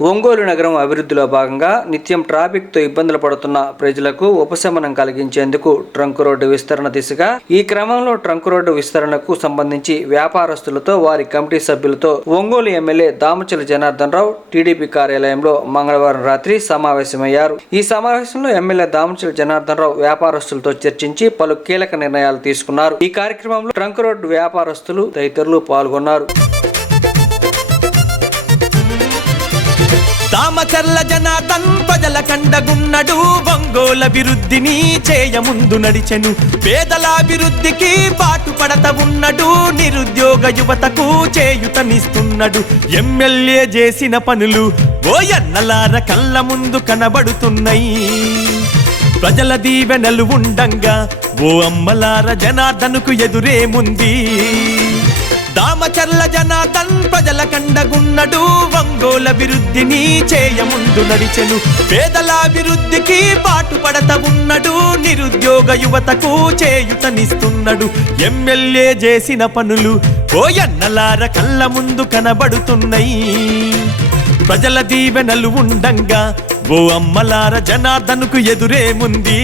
ఒంగోలు నగరం అభివృద్ధిలో భాగంగా నిత్యం ట్రాఫిక్తో ఇబ్బందులు పడుతున్న ప్రజలకు ఉపశమనం కలిగించేందుకు ట్రంక్ రోడ్డు విస్తరణ దిశగా ఈ క్రమంలో ట్రంక్ రోడ్డు విస్తరణకు సంబంధించి వ్యాపారస్తులతో వారి కమిటీ సభ్యులతో ఒంగోలు ఎమ్మెల్యే దామచల జనార్దన్ రావు టీడీపీ కార్యాలయంలో మంగళవారం రాత్రి సమావేశమయ్యారు. ఈ సమావేశంలో ఎమ్మెల్యే దామచల జనార్దన్ రావు వ్యాపారస్తులతో చర్చించి పలు కీలక నిర్ణయాలు తీసుకున్నారు. ఈ కార్యక్రమంలో ట్రంక్ రోడ్డు వ్యాపారస్తులు తదితరులు పాల్గొన్నారు. తామచర్ల జనార్దన్ ప్రజల కండగున్నడు. ఒంగోల అభివృద్ధిని చేయముందు నడిచెను. పేదలాభివృద్ధికి పాటు పడత ఉన్నడు. నిరుద్యోగ యువతకు చేయుతనిస్తున్నడు. ఎమ్మెల్యే చేసిన పనులు ఓయన్నలార కళ్ళ ముందు కనబడుతున్నాయి. ప్రజల దీవెనలు ఉండంగా ఓ అమ్మలార జనార్దనుకు ఎదురేముంది దామచర్ల జనార్దన్ ప్రజల కండగున్నడు. ఒంగోల అభివృద్ధిని చేయముందు నడిచెను. పేదలాభివృద్ధికి పాటు పడత ఉన్నడు నిరుద్యోగ యువతకు చేయుతనిస్తున్నాడు. ఎమ్మెల్యే చేసిన పనులు ఓయన్నలార కళ్ళ ముందు కనబడుతున్నాయి. ప్రజల దీవెనలు ఉండంగా ఓ అమ్మలార జనార్దనుకు ఎదురేముంది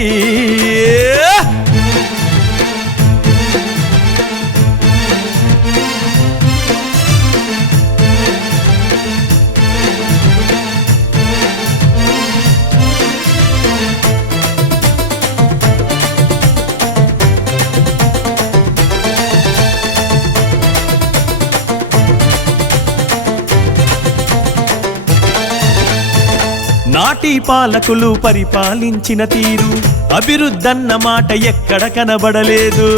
నాటి పాలకులు పరిపాలించిన తీరు అభివృద్ధన్న మాట ఎక్కడ కనబడలేదు.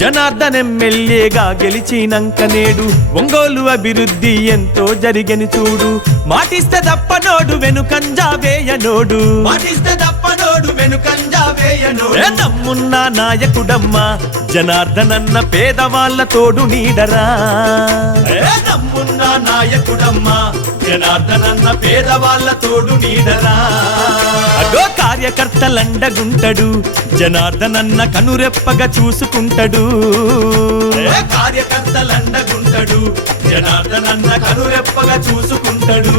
జనార్దన్ ఎమ్మెల్యేగా గెలిచినంక నేడు ఒంగోలు అభివృద్ధి ఎంతో జరిగని చూడు. మాటిస్తే తప్పనోడు వెనుకంజా వేయనోడు మాటిస్తే తప్పనోడు వెనుకంజా వేయనోడు నాయకుడమ్మా జనార్దన్ అన్న పేదవాళ్ళ తోడు నీడరా. నాయకుడమ్మా. జనార్దన్ అన్న పేదవాళ్ళ తోడు నీడరా. అగో కార్యకర్తలండగుంటడు జనార్దన్ అన్న కనురెప్పగా చూసుకుంటాడు. కార్యకర్తలండగుంటడు జనార్దన్ అన్న కనురెప్పగా చూసుకుంటాడు.